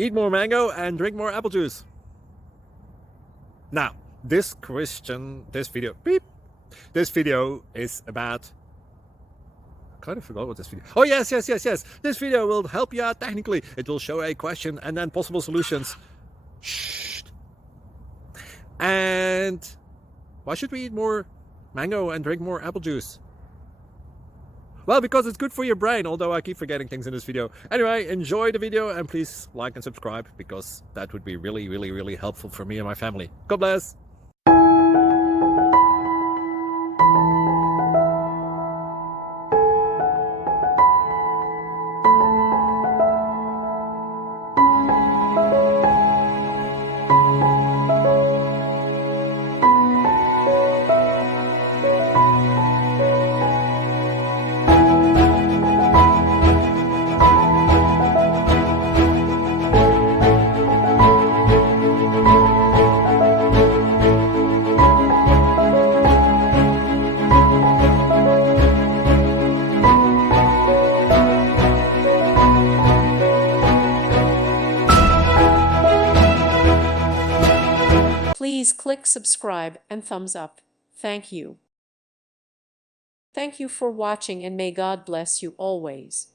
Eat more mango and drink more apple juice. Now, this video is about, I kind of forgot what this video. Oh, yes. This video will help you out technically. It will show a question and then possible solutions. Shh. And why should we eat more mango and drink more apple juice? Well, because it's good for your brain, although I keep forgetting things in this video. Anyway, enjoy the video and please like and subscribe, because that would be really helpful for me and my family. God bless! Please click subscribe and thumbs up. Thank you. Thank you for watching, and may God bless you always.